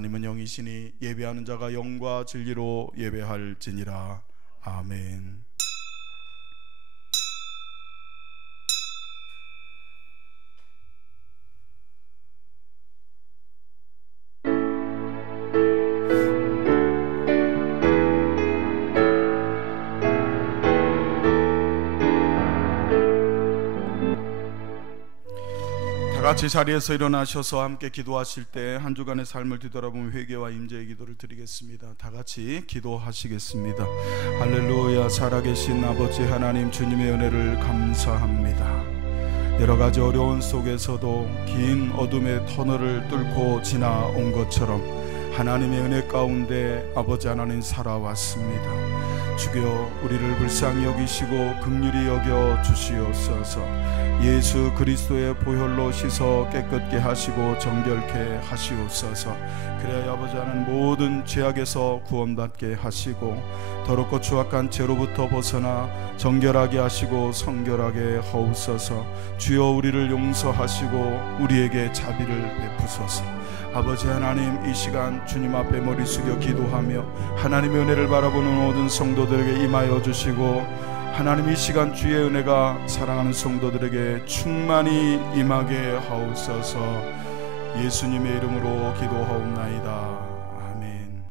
하나님은 영이시니 예배하는 자가 영과 진리로 예배할지니라. 아멘. 같이 자리에서 일어나셔서 함께 기도하실 때 한 주간의 삶을 뒤돌아보면 회개와 임재의 기도를 드리겠습니다. 다 같이 기도하시겠습니다. 할렐루야. 살아계신 아버지 하나님, 주님의 은혜를 감사합니다. 여러 가지 어려운 속에서도 긴 어둠의 터널을 뚫고 지나온 것처럼 하나님의 은혜 가운데 아버지 하나님 살아왔습니다. 주여, 우리를 불쌍히 여기시고 긍휼히 여겨 주시옵소서. 예수 그리스도의 보혈로 씻어 깨끗게 하시고 정결케 하시옵소서. 그래야 아버지 하나님 모든 죄악에서 구원받게 하시고 더럽고 추악한 죄로부터 벗어나 정결하게 하시고 성결하게 하옵소서. 주여, 우리를 용서하시고 우리에게 자비를 베푸소서. 아버지 하나님, 이 시간 주님 앞에 머리 숙여 기도하며 하나님의 은혜를 바라보는 모든 성도들에게 임하여 주시고, 하나님 이 시간 주의 은혜가 사랑하는 성도들에게 충만히 임하게 하옵소서. 예수님의 이름으로 기도하옵나이다. 아멘.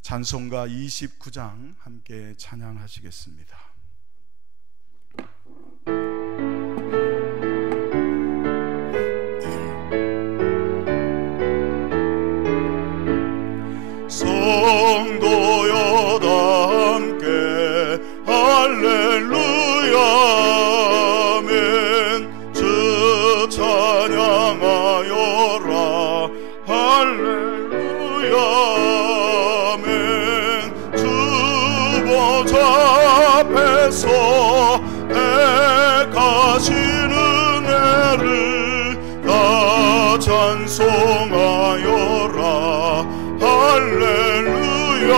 찬송가 29장 함께 찬양하시겠습니다. 성도여 다 함께 할렐루야 아멘. 주 찬양하여라 할렐루야 아멘. 주 보좌 앞에서 택하신 은혜를 다 찬송하여라 할렐루야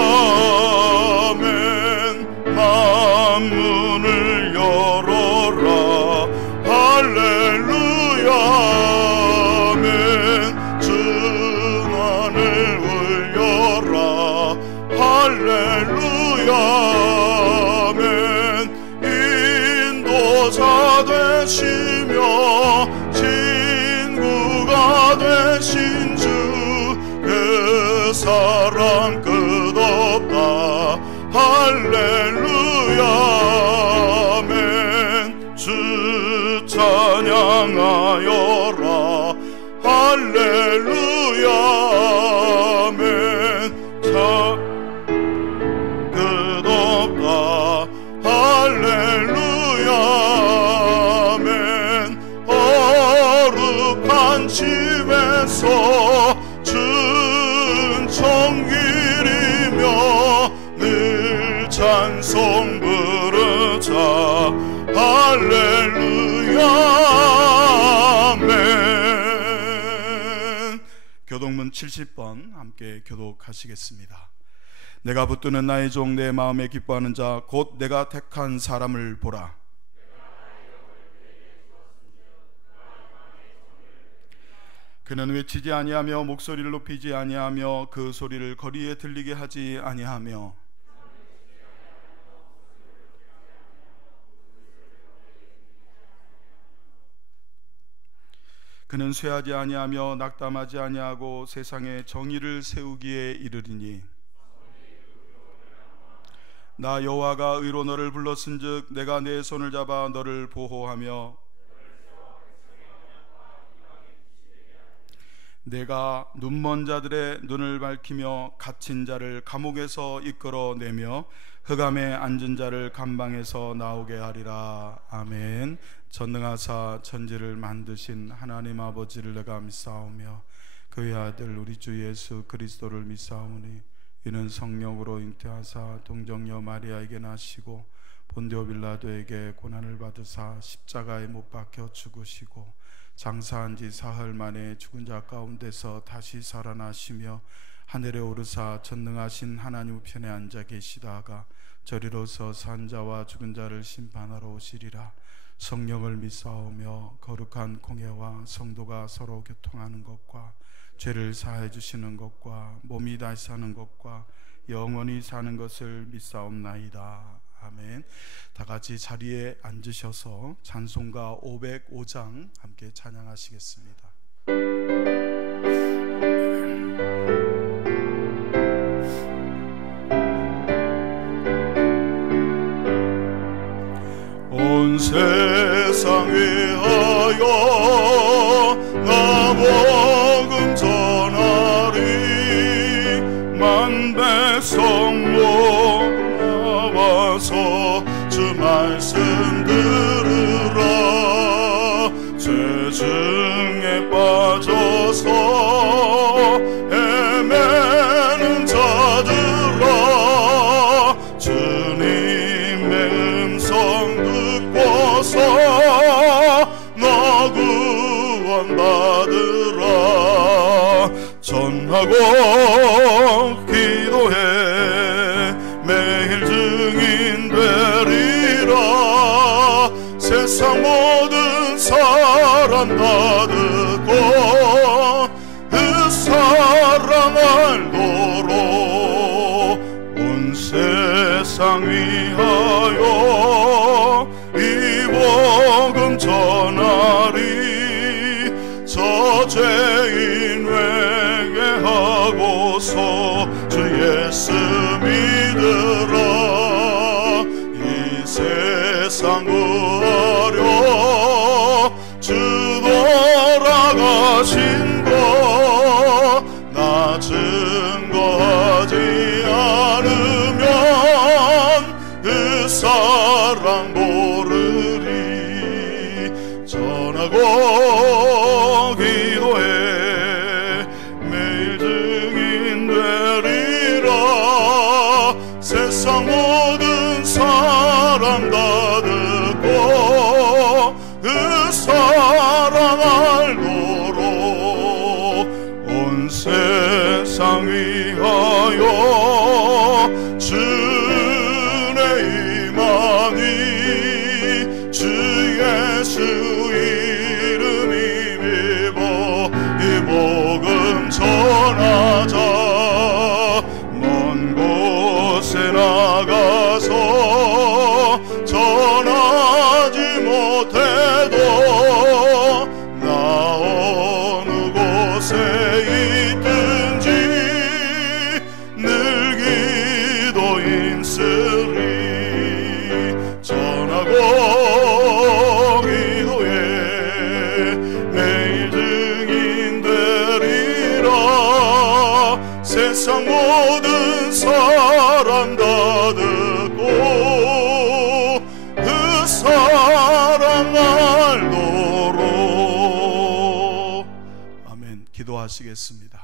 아멘. 만문을 열어라 할렐루야 아멘. 주난을 울려라 할렐루야 아멘. 인도자 되시며 친구가 되신 주 그 사랑 끝없다 할렐루야 아멘. 주 찬양하여라 할렐루야 아멘. 자 끝없다 할렐루야 아멘. 거룩한 집에서 정길이며 늘 찬송 부르자 할렐루야 아멘. 교독문 70번 함께 교독하시겠습니다. 내가 붙드는 나의 종 내 마음에 기뻐하는 자 곧 내가 택한 사람을 보라. 그는 외치지 아니하며 목소리를 높이지 아니하며 그 소리를 거리에 들리게 하지 아니하며 그는 쇠하지 아니하며 낙담하지 아니하고 세상에 정의를 세우기에 이르리니 나 여호와가 의로 너를 불렀은즉 내가 내 손을 잡아 너를 보호하며 내가 눈먼 자들의 눈을 밝히며 갇힌 자를 감옥에서 이끌어내며 흑암에 앉은 자를 감방에서 나오게 하리라. 아멘. 전능하사 천지를 만드신 하나님 아버지를 내가 믿사오며 그의 아들 우리 주 예수 그리스도를 믿사오니 이는 성령으로 잉태하사 동정녀 마리아에게 나시고 본디오 빌라도에게 고난을 받으사 십자가에 못 박혀 죽으시고 장사한 지 사흘 만에 죽은 자 가운데서 다시 살아나시며 하늘에 오르사 전능하신 하나님 우편에 앉아 계시다가 저리로서 산 자와 죽은 자를 심판하러 오시리라. 성령을 믿사오며 거룩한 공회와 성도가 서로 교통하는 것과 죄를 사해 주시는 것과 몸이 다시 사는 것과 영원히 사는 것을 믿사옵나이다. 아멘. 다 같이 자리에 앉으셔서 찬송가 505장 함께 찬양하시겠습니다. 온 세상 위하여 나 복음 전하리. 만 백성 모두 나와서 주 말씀 들으라. 죄 중에 빠져서 헤매는 자들아, 주님의 음성 듣고서 너 구원받으라. 전하고 기도해 매일 증인 되리라. 세상 모든 사람 다 듣고 그 사랑 알도록 온 세상 위하여 이 복음 전하리. 저 죄인 회개하고서 주 예수 믿으라. 이 세상 구하려 주 돌아가신 거 나 증거하지 않으면 그 사랑 모르리. 전하고 기도해 매일 증인 되리라. 세상 모든 사람 다 듣고 그 사랑 알도록 온 세상 위하여 주의 임하니. 주 예수 이름 힘입어 이 복음 전하자. 먼 곳에 나가서 전하지 못해도 나 어느 곳에 있든지 늘 기도 힘쓰리. 전하고 기도해 매일 증인 되리라. 세상 모든 사람 다 듣고 그 사랑 알도록. 아멘. 기도하시겠습니다.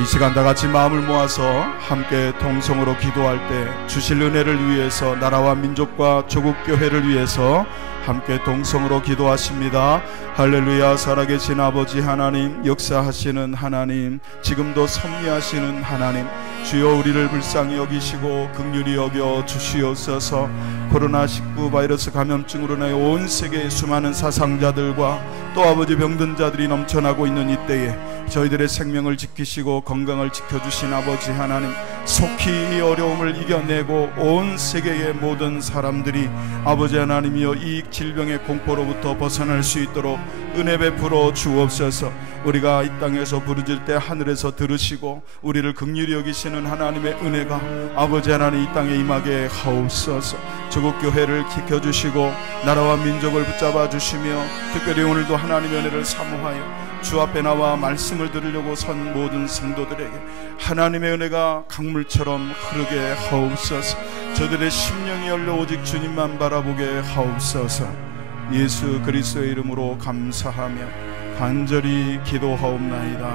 이 시간 다 같이 마음을 모아서 함께 통성으로 기도할 때 주실 은혜를 위해서, 나라와 민족과 조국 교회를 위해서 함께 동성으로 기도하십니다. 할렐루야. 살아계신 아버지 하나님, 역사하시는 하나님, 지금도 섭리하시는 하나님, 주여 우리를 불쌍히 여기시고 긍휼히 여겨 주시옵소서. 코로나19 바이러스 감염증으로 인해 온 세계의 수많은 사상자들과 또 아버지 병든 자들이 넘쳐나고 있는 이때에 저희들의 생명을 지키시고 건강을 지켜주신 아버지 하나님, 속히 이 어려움을 이겨내고 온 세계의 모든 사람들이 아버지 하나님이여 이 질병의 공포로부터 벗어날 수 있도록 은혜 베풀어 주옵소서. 우리가 이 땅에서 부르짖을 때 하늘에서 들으시고 우리를 긍휼히 여기시는 하나님의 은혜가 아버지 하나님 이 땅에 임하게 하옵소서. 조국교회를 지켜주시고 나라와 민족을 붙잡아 주시며 특별히 오늘도 하나님의 은혜를 사모하여 주 앞에 나와 말씀을 들으려고 선 모든 성도들에게 하나님의 은혜가 강물처럼 흐르게 하옵소서. 저들의 심령이 열려 오직 주님만 바라보게 하옵소서. 예수 그리스도의 이름으로 감사하며 간절히 기도하옵나이다.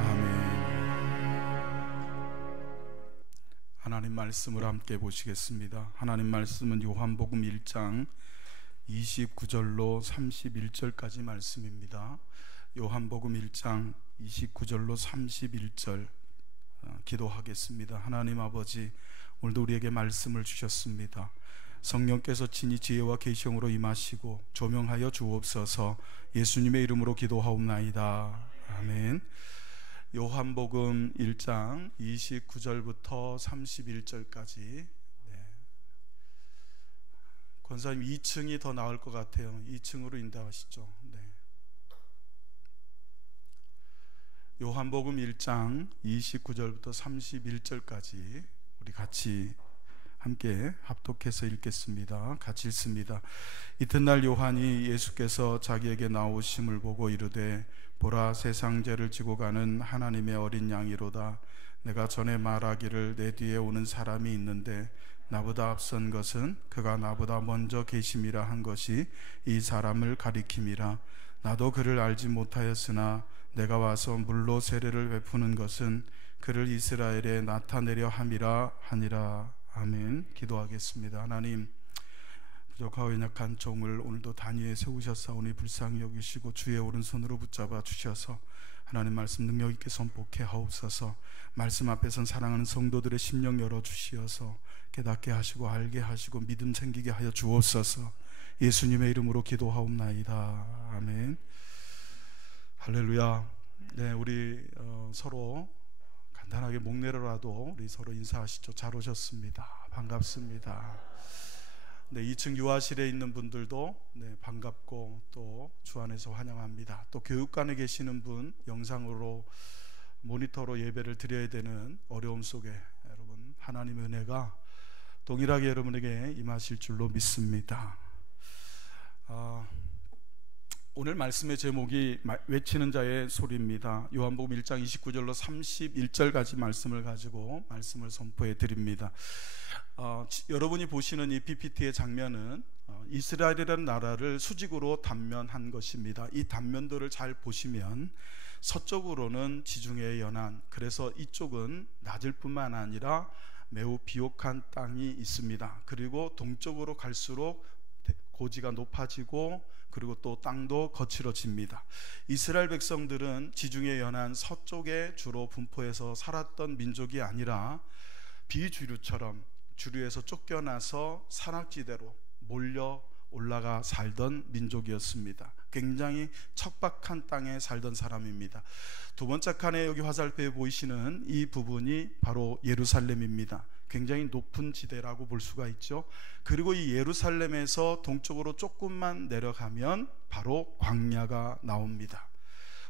아멘. 하나님 말씀을 함께 보시겠습니다. 하나님 말씀은 요한복음 1장 29절로 31절까지 말씀입니다. 요한복음 1장 29절로 31절 기도하겠습니다. 하나님 아버지, 오늘도 우리에게 말씀을 주셨습니다. 성령께서 친히 지혜와 계시형으로 임하시고 조명하여 주옵소서. 예수님의 이름으로 기도하옵나이다. 아멘. 요한복음 1장 29절부터 31절까지. 권사님 2층이 더 나을 것 같아요. 2층으로 인도하시죠. 네. 요한복음 1장 29절부터 31절까지 우리 같이 함께 합독해서 읽겠습니다. 같이 읽습니다. 이튿날 요한이 예수께서 자기에게 나오심을 보고 이르되 보라, 세상 죄를 지고 가는 하나님의 어린 양이로다. 내가 전에 말하기를 내 뒤에 오는 사람이 있는데 나보다 앞선 것은 그가 나보다 먼저 계심이라 한 것이 이 사람을 가리킴이라. 나도 그를 알지 못하였으나 내가 와서 물로 세례를 베푸는 것은 그를 이스라엘에 나타내려 함이라 하니라. 아멘. 기도하겠습니다. 하나님, 부족하고 연약한 종을 오늘도 단위에 세우셨사오니 불쌍히 여기시고 주의 오른손으로 붙잡아 주셔서 하나님 말씀 능력 있게 선포케 하옵소서. 말씀 앞에 선 사랑하는 성도들의 심령 열어주시어서 깨닫게 하시고 알게 하시고 믿음 생기게 하여 주옵소서. 예수님의 이름으로 기도하옵나이다. 아멘. 할렐루야. 네, 우리 서로 간단하게 목내로라도 우리 서로 인사하시죠. 잘 오셨습니다. 반갑습니다. 네, 2층 유아실에 있는 분들도 네, 반갑고 또 주 안에서 환영합니다. 또 교육관에 계시는 분, 영상으로 모니터로 예배를 드려야 되는 어려움 속에 여러분 하나님의 은혜가 동일하게 여러분에게 임하실 줄로 믿습니다. 오늘 말씀의 제목이 외치는 자의 소리입니다. 요한복음 1장 29절로 31절까지 말씀을 가지고 말씀을 선포해 드립니다. 여러분이 보시는 이 PPT의 장면은 이스라엘이라는 나라를 수직으로 단면한 것입니다. 이 단면도를 잘 보시면 서쪽으로는 지중해의 연안, 그래서 이쪽은 낮을 뿐만 아니라 매우 비옥한 땅이 있습니다. 그리고 동쪽으로 갈수록 고지가 높아지고 그리고 또 땅도 거칠어집니다. 이스라엘 백성들은 지중해 연안 서쪽에 주로 분포해서 살았던 민족이 아니라 비주류처럼 주류에서 쫓겨나서 산악지대로 몰려 올라가 살던 민족이었습니다. 굉장히 척박한 땅에 살던 사람입니다. 두 번째 칸에 여기 화살표에 보이시는 이 부분이 바로 예루살렘입니다. 굉장히 높은 지대라고 볼 수가 있죠. 그리고 이 예루살렘에서 동쪽으로 조금만 내려가면 바로 광야가 나옵니다.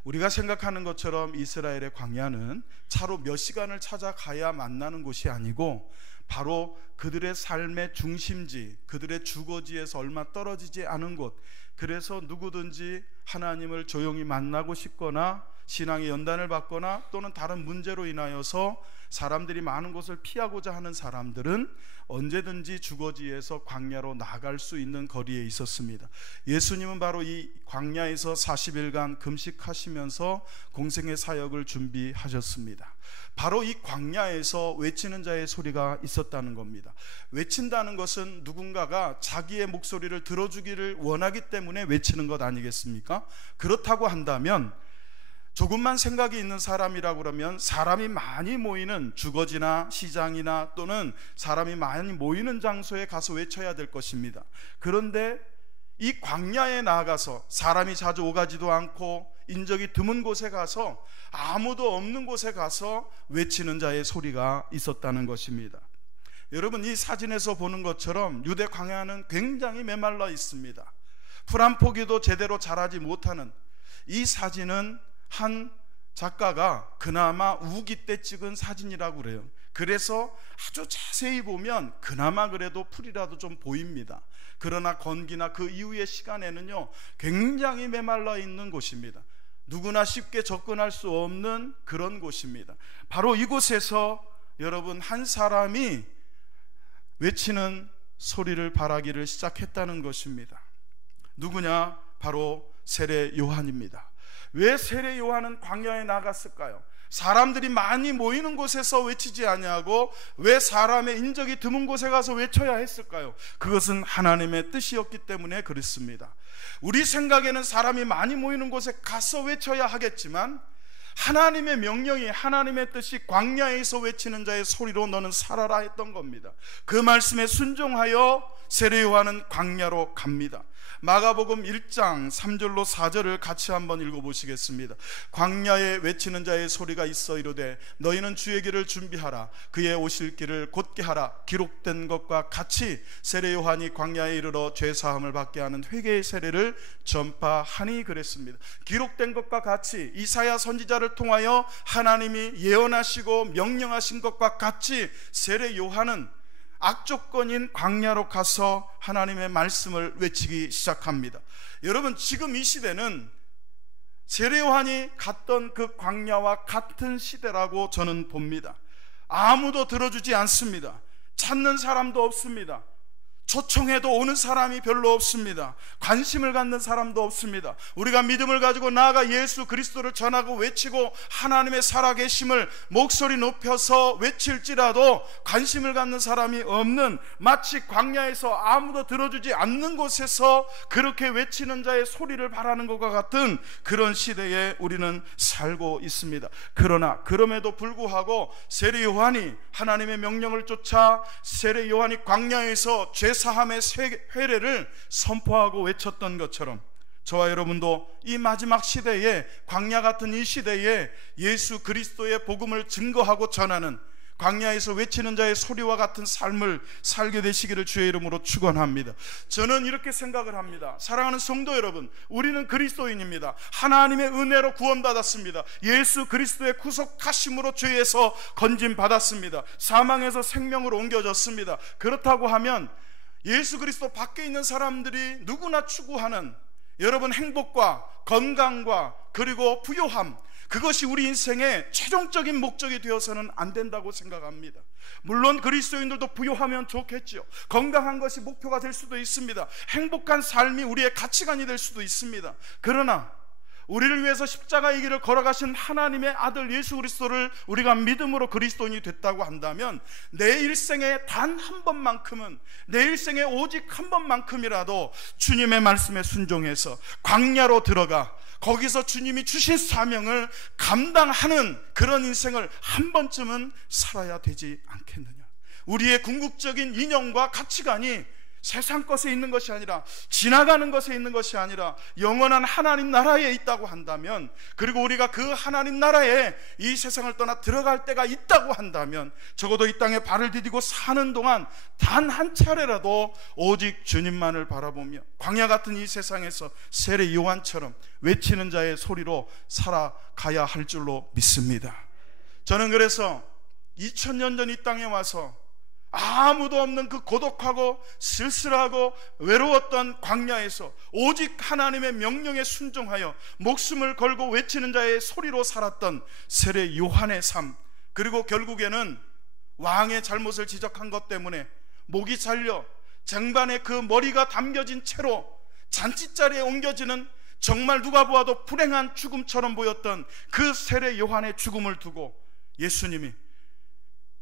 우리가 생각하는 것처럼 이스라엘의 광야는 차로 몇 시간을 찾아가야 만나는 곳이 아니고 바로 그들의 삶의 중심지, 그들의 주거지에서 얼마 떨어지지 않은 곳, 그래서 누구든지 하나님을 조용히 만나고 싶거나 신앙의 연단을 받거나 또는 다른 문제로 인하여서 사람들이 많은 곳을 피하고자 하는 사람들은 언제든지 주거지에서 광야로 나갈 수 있는 거리에 있었습니다. 예수님은 바로 이 광야에서 40일간 금식하시면서 공생의 사역을 준비하셨습니다. 바로 이 광야에서 외치는 자의 소리가 있었다는 겁니다. 외친다는 것은 누군가가 자기의 목소리를 들어주기를 원하기 때문에 외치는 것 아니겠습니까? 그렇다고 한다면 조금만 생각이 있는 사람이라고 그러면 사람이 많이 모이는 주거지나 시장이나 또는 사람이 많이 모이는 장소에 가서 외쳐야 될 것입니다. 그런데 이 광야에 나아가서 사람이 자주 오가지도 않고 인적이 드문 곳에 가서 아무도 없는 곳에 가서 외치는 자의 소리가 있었다는 것입니다. 여러분, 이 사진에서 보는 것처럼 유대 광야는 굉장히 메말라 있습니다. 풀 한 포기도 제대로 자라지 못하는 이 사진은 한 작가가 그나마 우기 때 찍은 사진이라고 그래요. 그래서 아주 자세히 보면 그나마 그래도 풀이라도 좀 보입니다. 그러나 건기나 그 이후의 시간에는요 굉장히 메말라 있는 곳입니다. 누구나 쉽게 접근할 수 없는 그런 곳입니다. 바로 이곳에서 여러분 한 사람이 외치는 소리를 바라기를 시작했다는 것입니다. 누구냐? 바로 세례 요한입니다. 왜 세례 요한은 광야에 나갔을까요? 사람들이 많이 모이는 곳에서 외치지 아니하고 왜 사람의 인적이 드문 곳에 가서 외쳐야 했을까요? 그것은 하나님의 뜻이었기 때문에 그렇습니다. 우리 생각에는 사람이 많이 모이는 곳에 가서 외쳐야 하겠지만 하나님의 명령이, 하나님의 뜻이 광야에서 외치는 자의 소리로 너는 살아라 했던 겁니다. 그 말씀에 순종하여 세례 요한은 광야로 갑니다. 마가복음 1장 3절로 4절을 같이 한번 읽어보시겠습니다. 광야에 외치는 자의 소리가 있어 이르되 너희는 주의 길을 준비하라. 그의 오실 길을 곧게 하라. 기록된 것과 같이 세례 요한이 광야에 이르러 죄사함을 받게 하는 회개의 세례를 전파하니 그랬습니다. 기록된 것과 같이 이사야 선지자를 통하여 하나님이 예언하시고 명령하신 것과 같이 세례 요한은 악조건인 광야로 가서 하나님의 말씀을 외치기 시작합니다. 여러분, 지금 이 시대는 세례 요한이 갔던 그 광야와 같은 시대라고 저는 봅니다. 아무도 들어주지 않습니다. 찾는 사람도 없습니다. 초청해도 오는 사람이 별로 없습니다. 관심을 갖는 사람도 없습니다. 우리가 믿음을 가지고 나아가 예수 그리스도를 전하고 외치고 하나님의 살아계심을 목소리 높여서 외칠지라도 관심을 갖는 사람이 없는, 마치 광야에서 아무도 들어주지 않는 곳에서 그렇게 외치는 자의 소리를 바라는 것과 같은 그런 시대에 우리는 살고 있습니다. 그러나 그럼에도 불구하고 세례 요한이 하나님의 명령을 쫓아 세례 요한이 광야에서 사함의 회례를 선포하고 외쳤던 것처럼 저와 여러분도 이 마지막 시대에, 광야 같은 이 시대에 예수 그리스도의 복음을 증거하고 전하는, 광야에서 외치는 자의 소리와 같은 삶을 살게 되시기를 주의 이름으로 축원합니다. 저는 이렇게 생각을 합니다. 사랑하는 성도 여러분, 우리는 그리스도인입니다. 하나님의 은혜로 구원받았습니다. 예수 그리스도의 구속하심으로 죄에서 건짐받았습니다. 사망에서 생명으로 옮겨졌습니다. 그렇다고 하면 예수 그리스도 밖에 있는 사람들이 누구나 추구하는 여러분 행복과 건강과 그리고 부요함, 그것이 우리 인생의 최종적인 목적이 되어서는 안 된다고 생각합니다. 물론 그리스도인들도 부요하면 좋겠죠. 건강한 것이 목표가 될 수도 있습니다. 행복한 삶이 우리의 가치관이 될 수도 있습니다. 그러나 우리를 위해서 십자가의 길을 걸어가신 하나님의 아들 예수 그리스도를 우리가 믿음으로 그리스도인이 됐다고 한다면 내 일생에 단 한 번만큼은, 내 일생에 오직 한 번만큼이라도 주님의 말씀에 순종해서 광야로 들어가 거기서 주님이 주신 사명을 감당하는 그런 인생을 한 번쯤은 살아야 되지 않겠느냐. 우리의 궁극적인 이념과 가치관이 세상 것에 있는 것이 아니라, 지나가는 것에 있는 것이 아니라 영원한 하나님 나라에 있다고 한다면, 그리고 우리가 그 하나님 나라에 이 세상을 떠나 들어갈 때가 있다고 한다면, 적어도 이 땅에 발을 디디고 사는 동안 단 한 차례라도 오직 주님만을 바라보며 광야 같은 이 세상에서 세례 요한처럼 외치는 자의 소리로 살아가야 할 줄로 믿습니다. 저는 그래서 2000년 전 이 땅에 와서 아무도 없는 그 고독하고 쓸쓸하고 외로웠던 광야에서 오직 하나님의 명령에 순종하여 목숨을 걸고 외치는 자의 소리로 살았던 세례 요한의 삶, 그리고 결국에는 왕의 잘못을 지적한 것 때문에 목이 잘려 쟁반에 그 머리가 담겨진 채로 잔치자리에 옮겨지는, 정말 누가 보아도 불행한 죽음처럼 보였던 그 세례 요한의 죽음을 두고 예수님이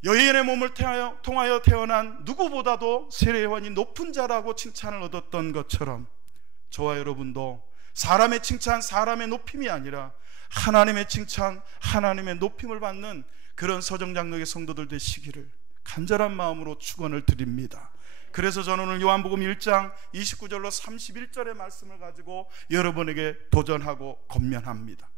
여인의 몸을 통하여 태어난 누구보다도 세례 요한이 높은 자라고 칭찬을 얻었던 것처럼 저와 여러분도 사람의 칭찬, 사람의 높임이 아니라 하나님의 칭찬, 하나님의 높임을 받는 그런 서정장로의 성도들 되시기를 간절한 마음으로 축원을 드립니다. 그래서 저는 오늘 요한복음 1장 29절로 31절의 말씀을 가지고 여러분에게 도전하고 권면합니다.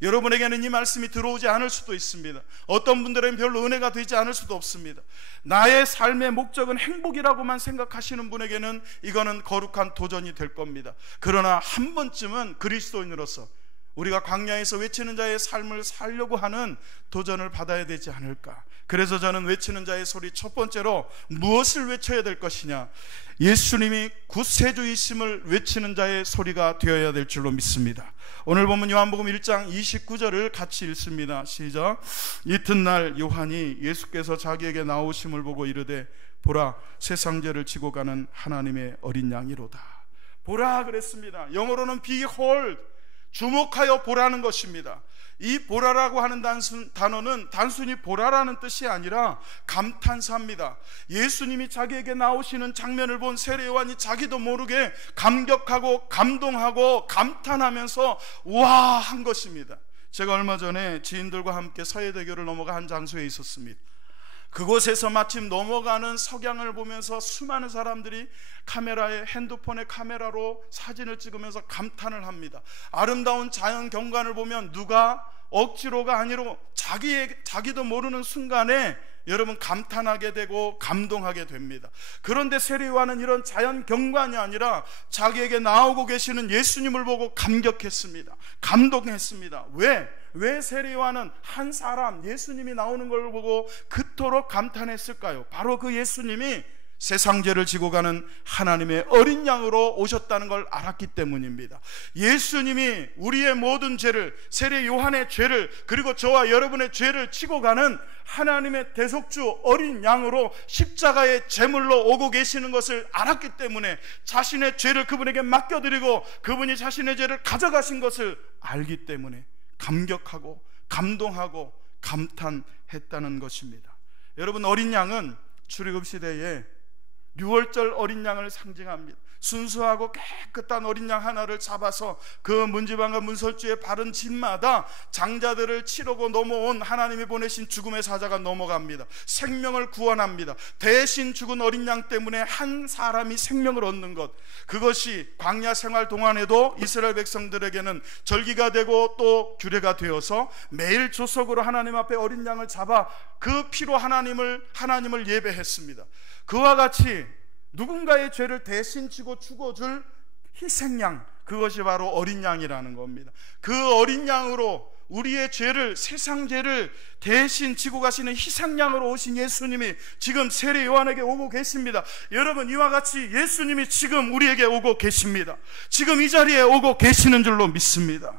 여러분에게는 이 말씀이 들어오지 않을 수도 있습니다. 어떤 분들은 별로 은혜가 되지 않을 수도 없습니다. 나의 삶의 목적은 행복이라고만 생각하시는 분에게는 이거는 거룩한 도전이 될 겁니다. 그러나 한 번쯤은 그리스도인으로서 우리가 광야에서 외치는 자의 삶을 살려고 하는 도전을 받아야 되지 않을까. 그래서 저는 외치는 자의 소리, 첫 번째로 무엇을 외쳐야 될 것이냐, 예수님이 구세주이심을 외치는 자의 소리가 되어야 될 줄로 믿습니다. 오늘 보면 요한복음 1장 29절을 같이 읽습니다. 시작. 이튿날 요한이 예수께서 자기에게 나오심을 보고 이르되 보라, 세상 죄를 지고 가는 하나님의 어린 양이로다. 보라 그랬습니다. 영어로는 behold, 주목하여 보라는 것입니다. 이 보라라고 하는 단어는 단순히 보라라는 뜻이 아니라 감탄사입니다. 예수님이 자기에게 나오시는 장면을 본 세례 요한이 자기도 모르게 감격하고 감동하고 감탄하면서 와 한 것입니다. 제가 얼마 전에 지인들과 함께 서해대교를 넘어가 한 장소에 있었습니다. 그곳에서 마침 넘어가는 석양을 보면서 수많은 사람들이 핸드폰의 카메라로 사진을 찍으면서 감탄을 합니다. 아름다운 자연 경관을 보면 누가 억지로가 아니라 자기도 모르는 순간에 여러분 감탄하게 되고 감동하게 됩니다. 그런데 세례요한은 이런 자연 경관이 아니라 자기에게 나오고 계시는 예수님을 보고 감격했습니다. 감동했습니다. 왜 세례요한은 한 사람 예수님이 나오는 걸 보고 그토록 감탄했을까요? 바로 그 예수님이 세상 죄를 지고 가는 하나님의 어린 양으로 오셨다는 걸 알았기 때문입니다. 예수님이 우리의 모든 죄를, 세례 요한의 죄를, 그리고 저와 여러분의 죄를 지고 가는 하나님의 대속주 어린 양으로 십자가의 제물로 오고 계시는 것을 알았기 때문에 자신의 죄를 그분에게 맡겨드리고 그분이 자신의 죄를 가져가신 것을 알기 때문에 감격하고 감동하고 감탄했다는 것입니다. 여러분, 어린 양은 출애굽 시대에 6월절 어린 양을 상징합니다. 순수하고 깨끗한 어린 양 하나를 잡아서 그 문지방과 문설주에 바른 집마다 장자들을 치르고 넘어온 하나님이 보내신 죽음의 사자가 넘어갑니다. 생명을 구원합니다. 대신 죽은 어린 양 때문에 한 사람이 생명을 얻는 것, 그것이 광야 생활 동안에도 이스라엘 백성들에게는 절기가 되고 또 규례가 되어서 매일 조석으로 하나님 앞에 어린 양을 잡아 그 피로 하나님을 예배했습니다. 그와 같이 누군가의 죄를 대신 지고 죽어줄 희생양, 그것이 바로 어린 양이라는 겁니다. 그 어린 양으로 우리의 죄를, 세상 죄를 대신 지고 가시는 희생양으로 오신 예수님이 지금 세례 요한에게 오고 계십니다. 여러분, 이와 같이 예수님이 지금 우리에게 오고 계십니다. 지금 이 자리에 오고 계시는 줄로 믿습니다.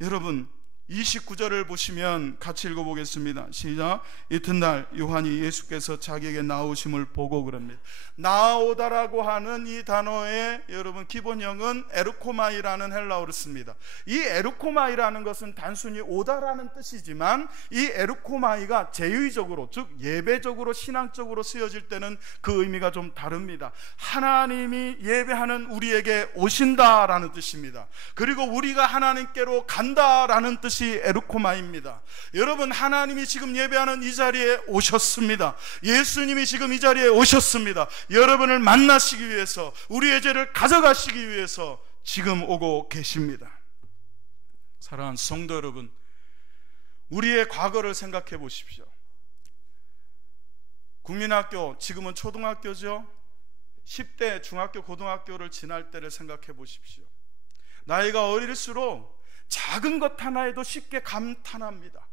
여러분, 29절을 보시면 같이 읽어보겠습니다. 시작. 이튿날 요한이 예수께서 자기에게 나오심을 보고 그럽니다. 나오다라고 하는 이 단어의 여러분 기본형은 에르코마이라는 헬라어를 씁니다. 이 에르코마이라는 것은 단순히 오다라는 뜻이지만 이 에르코마이가 제의적으로, 즉 예배적으로, 신앙적으로 쓰여질 때는 그 의미가 좀 다릅니다. 하나님이 예배하는 우리에게 오신다라는 뜻입니다. 그리고 우리가 하나님께로 간다라는 뜻이 에르코마입니다. 여러분, 하나님이 지금 예배하는 이 자리에 오셨습니다. 예수님이 지금 이 자리에 오셨습니다. 여러분을 만나시기 위해서, 우리의 죄를 가져가시기 위해서 지금 오고 계십니다. 사랑하는 성도 여러분, 우리의 과거를 생각해 보십시오. 국민학교, 지금은 초등학교죠. 10대 중학교, 고등학교를 지날 때를 생각해 보십시오. 나이가 어릴수록 작은 것 하나에도 쉽게 감탄합니다.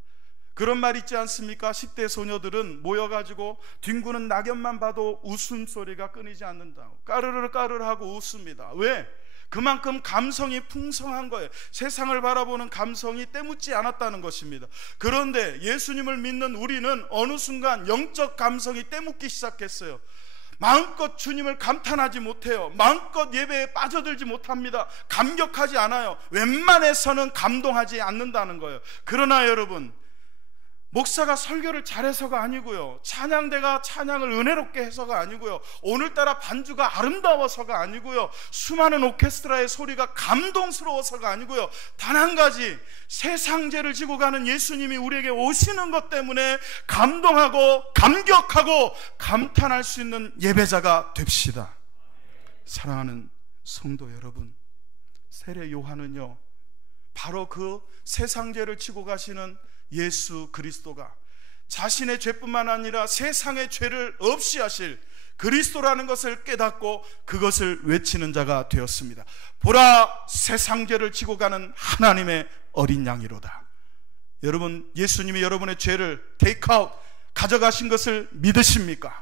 그런 말 있지 않습니까? 10대 소녀들은 모여가지고 뒹구는 낙엽만 봐도 웃음소리가 끊이지 않는다고 까르르 까르르 하고 웃습니다. 왜? 그만큼 감성이 풍성한 거예요. 세상을 바라보는 감성이 때묻지 않았다는 것입니다. 그런데 예수님을 믿는 우리는 어느 순간 영적 감성이 때묻기 시작했어요. 마음껏 주님을 감탄하지 못해요. 마음껏 예배에 빠져들지 못합니다. 감격하지 않아요. 웬만해서는 감동하지 않는다는 거예요. 그러나 여러분, 목사가 설교를 잘해서가 아니고요, 찬양대가 찬양을 은혜롭게 해서가 아니고요, 오늘따라 반주가 아름다워서가 아니고요, 수많은 오케스트라의 소리가 감동스러워서가 아니고요, 단 한 가지, 세상 죄를 지고 가는 예수님이 우리에게 오시는 것 때문에 감동하고 감격하고 감탄할 수 있는 예배자가 됩시다. 사랑하는 성도 여러분, 세례 요한은요, 바로 그 세상 죄를 지고 가시는 예수 그리스도가 자신의 죄뿐만 아니라 세상의 죄를 없이 하실 그리스도라는 것을 깨닫고 그것을 외치는 자가 되었습니다. 보라, 세상 죄를 지고 가는 하나님의 어린 양이로다. 여러분, 예수님이 여러분의 죄를 테이크아웃, 가져가신 것을 믿으십니까?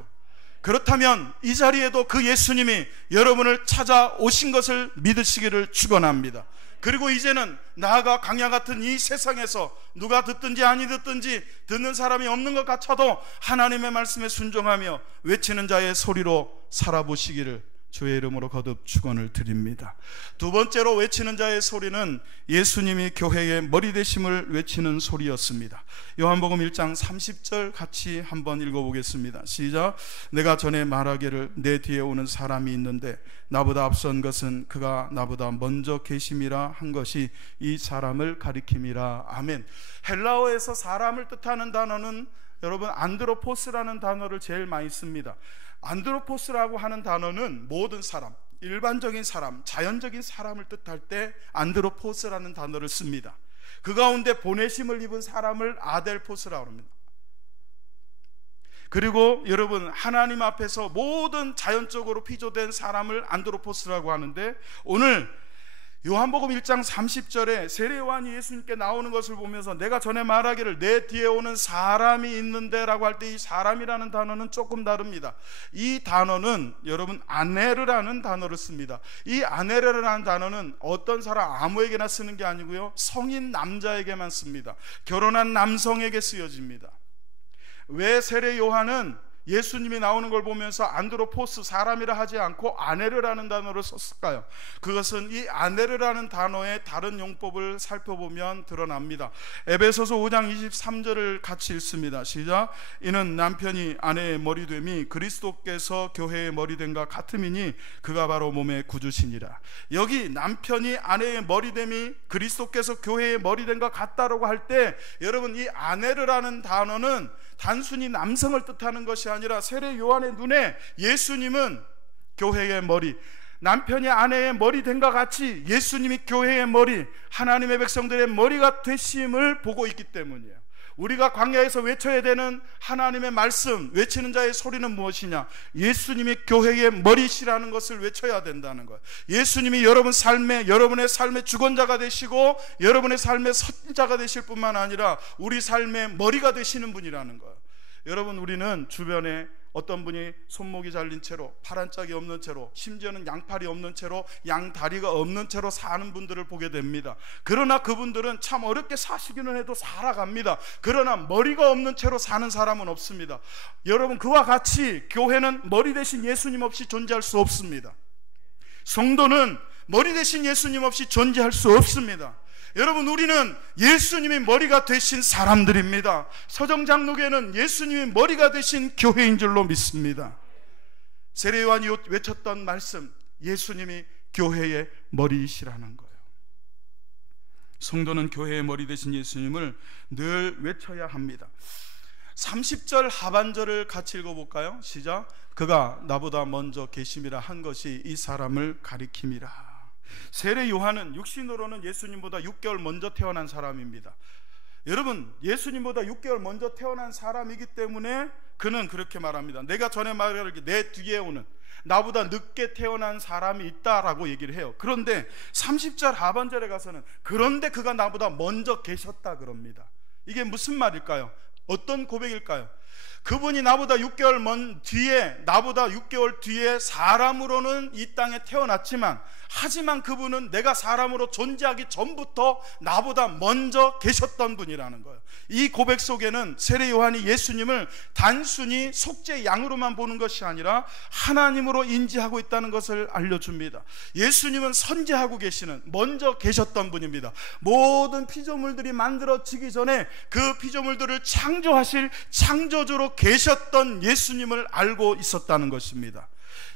그렇다면 이 자리에도 그 예수님이 여러분을 찾아오신 것을 믿으시기를 축원합니다. 그리고 이제는 나아가 광야 같은 이 세상에서 누가 듣든지 아니 듣든지 듣는 사람이 없는 것 같아도 하나님의 말씀에 순종하며 외치는 자의 소리로 살아보시기를 주의 이름으로 거듭 축원을 드립니다. 두 번째로 외치는 자의 소리는 예수님이 교회의 머리 되심을 외치는 소리였습니다. 요한복음 1장 30절 같이 한번 읽어보겠습니다. 시작. 내가 전에 말하기를 내 뒤에 오는 사람이 있는데 나보다 앞선 것은 그가 나보다 먼저 계심이라 한 것이 이 사람을 가리킴이라. 아멘. 헬라어에서 사람을 뜻하는 단어는 여러분 안드로포스라는 단어를 제일 많이 씁니다. 안드로포스라고 하는 단어는 모든 사람, 일반적인 사람, 자연적인 사람을 뜻할 때 안드로포스라는 단어를 씁니다. 그 가운데 보내심을 입은 사람을 아델포스라고 합니다. 그리고 여러분 하나님 앞에서 모든 자연적으로 피조된 사람을 안드로포스라고 하는데, 오늘 요한복음 1장 30절에 세례 요한이 예수님께 나오는 것을 보면서 내가 전에 말하기를 내 뒤에 오는 사람이 있는데 라고 할 때 이 사람이라는 단어는 조금 다릅니다. 이 단어는 여러분 아네르라는 단어를 씁니다. 이 아네르라는 단어는 어떤 사람 아무에게나 쓰는 게 아니고요, 성인 남자에게만 씁니다. 결혼한 남성에게 쓰여집니다. 왜 세례 요한은 예수님이 나오는 걸 보면서 안드로포스 사람이라 하지 않고 아네르라는 단어를 썼을까요? 그것은 이 아네르라는 단어의 다른 용법을 살펴보면 드러납니다. 에베소서 5장 23절을 같이 읽습니다. 시작. 이는 남편이 아내의 머리됨이 그리스도께서 교회의 머리됨과 같음이니 그가 바로 몸의 구주시니라. 여기 남편이 아내의 머리됨이 그리스도께서 교회의 머리됨과 같다라고 할 때 여러분 이 아네르라는 단어는 단순히 남성을 뜻하는 것이 아니라 세례 요한의 눈에 예수님은 교회의 머리, 남편이 아내의 머리 된과 같이 예수님이 교회의 머리, 하나님의 백성들의 머리가 되심을 보고 있기 때문이에요. 우리가 광야에서 외쳐야 되는 하나님의 말씀, 외치는 자의 소리는 무엇이냐? 예수님이 교회의 머리시라는 것을 외쳐야 된다는 거예요. 예수님이 여러분의 삶의 주권자가 되시고 여러분의 삶의 선자가 되실 뿐만 아니라 우리 삶의 머리가 되시는 분이라는 거예요. 여러분, 우리는 주변에 어떤 분이 손목이 잘린 채로, 팔 한 짝이 없는 채로, 심지어는 양팔이 없는 채로, 양다리가 없는 채로 사는 분들을 보게 됩니다. 그러나 그분들은 참 어렵게 사시기는 해도 살아갑니다. 그러나 머리가 없는 채로 사는 사람은 없습니다. 여러분, 그와 같이 교회는 머리 대신 예수님 없이 존재할 수 없습니다. 성도는 머리 대신 예수님 없이 존재할 수 없습니다. 여러분, 우리는 예수님이 머리가 되신 사람들입니다. 서정장로교회는 예수님이 머리가 되신 교회인 줄로 믿습니다. 세례 요한이 외쳤던 말씀, 예수님이 교회의 머리이시라는 거예요. 성도는 교회의 머리 되신 예수님을 늘 외쳐야 합니다. 30절 하반절을 같이 읽어볼까요? 시작. 그가 나보다 먼저 계심이라 한 것이 이 사람을 가리킴이라. 세례 요한은 육신으로는 예수님보다 6개월 먼저 태어난 사람입니다. 여러분, 예수님보다 6개월 먼저 태어난 사람이기 때문에 그는 그렇게 말합니다. 내가 전에 말하기를 내 뒤에 오는, 나보다 늦게 태어난 사람이 있다라고 얘기를 해요. 그런데 30절 하반절에 가서는 그런데 그가 나보다 먼저 계셨다 그럽니다. 이게 무슨 말일까요? 어떤 고백일까요? 그분이 나보다 6개월 뒤에 사람으로는 이 땅에 태어났지만, 하지만 그분은 내가 사람으로 존재하기 전부터 나보다 먼저 계셨던 분이라는 거예요. 이 고백 속에는 세례 요한이 예수님을 단순히 속죄 양으로만 보는 것이 아니라 하나님으로 인지하고 있다는 것을 알려줍니다. 예수님은 선지하고 계시는, 먼저 계셨던 분입니다. 모든 피조물들이 만들어지기 전에 그 피조물들을 창조하실 창조주로 계셨던 예수님을 알고 있었다는 것입니다.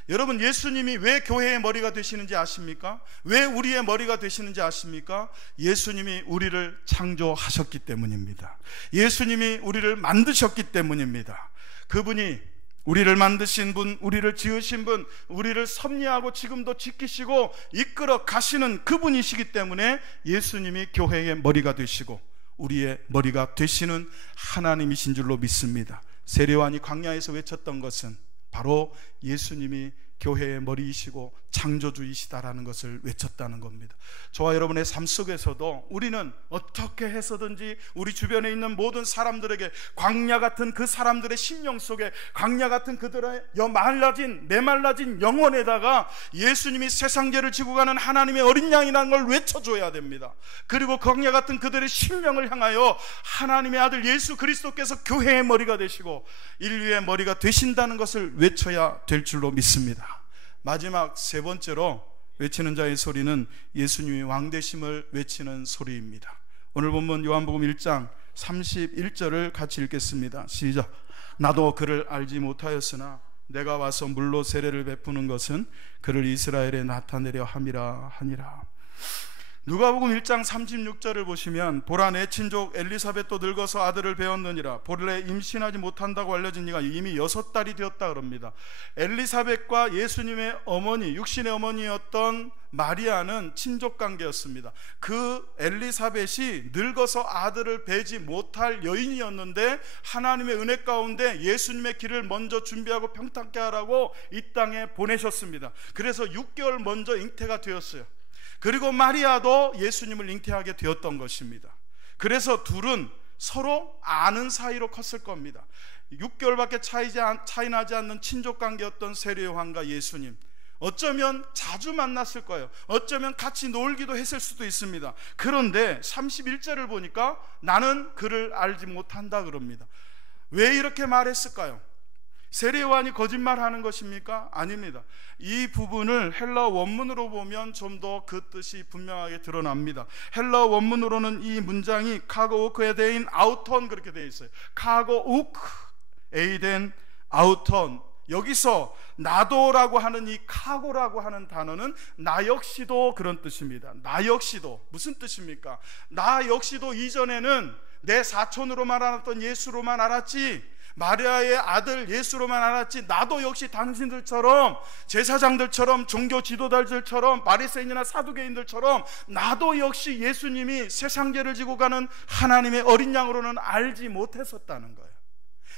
여러분, 예수님이 왜 교회의 머리가 되시는지 아십니까? 왜 우리의 머리가 되시는지 아십니까? 예수님이 우리를 창조하셨기 때문입니다. 예수님이 우리를 만드셨기 때문입니다. 그분이 우리를 만드신 분, 우리를 지으신 분, 우리를 섭리하고 지금도 지키시고 이끌어 가시는 그분이시기 때문에 예수님이 교회의 머리가 되시고 우리의 머리가 되시는 하나님이신 줄로 믿습니다. 세례 요한이 광야에서 외쳤던 것은 바로 예수님이 교회의 머리이시고 창조주이시다라는 것을 외쳤다는 겁니다. 저와 여러분의 삶 속에서도 우리는 어떻게 해서든지 우리 주변에 있는 모든 사람들에게 광야 같은 그 사람들의 심령 속에, 광야 같은 그들의 메말라진 영혼에다가 예수님이 세상죄를 지고 가는 하나님의 어린 양이라는 걸 외쳐줘야 됩니다. 그리고 광야 같은 그들의 심령을 향하여 하나님의 아들 예수 그리스도께서 교회의 머리가 되시고 인류의 머리가 되신다는 것을 외쳐야 될 줄로 믿습니다. 마지막 세 번째로 외치는 자의 소리는 예수님이 왕되심을 외치는 소리입니다. 오늘 본문 요한복음 1장 31절을 같이 읽겠습니다. 시작. 나도 그를 알지 못하였으나 내가 와서 물로 세례를 베푸는 것은 그를 이스라엘에 나타내려 함이라 하니라. 누가복음 1장 36절을 보시면 보라 내 친족 엘리사벳도 늙어서 아들을 배웠느니라. 본래 임신하지 못한다고 알려진 이가 이미 6달이 되었다 그럽니다. 엘리사벳과 예수님의 어머니, 육신의 어머니였던 마리아는 친족관계였습니다. 그 엘리사벳이 늙어서 아들을 배지 못할 여인이었는데 하나님의 은혜 가운데 예수님의 길을 먼저 준비하고 평탄케 하라고 이 땅에 보내셨습니다. 그래서 6개월 먼저 잉태가 되었어요. 그리고 마리아도 예수님을 잉태하게 되었던 것입니다. 그래서 둘은 서로 아는 사이로 컸을 겁니다. 6개월밖에 차이 나지 않는 친족관계였던 세례요한과 예수님, 어쩌면 자주 만났을 거예요. 어쩌면 같이 놀기도 했을 수도 있습니다. 그런데 31절을 보니까 나는 그를 알지 못한다 그럽니다. 왜 이렇게 말했을까요? 세례요한이 거짓말하는 것입니까? 아닙니다. 이 부분을 헬라어 원문으로 보면 좀 더 그 뜻이 분명하게 드러납니다. 헬라어 원문으로는 이 문장이 카고우크 에데인 아우턴 그렇게 되어 있어요. 카고우크 에이덴 아우턴. 여기서 나도라고 하는 이 카고라고 하는 단어는 나 역시도 그런 뜻입니다. 나 역시도 무슨 뜻입니까? 나 역시도 이전에는 내 사촌으로만 알았던 예수로만 알았지, 마리아의 아들 예수로만 알았지, 나도 역시 당신들처럼 제사장들처럼 종교 지도자들처럼 바리새인이나 사두개인들처럼 나도 역시 예수님이 세상 죄를 지고 가는 하나님의 어린 양으로는 알지 못했었다는 거예요.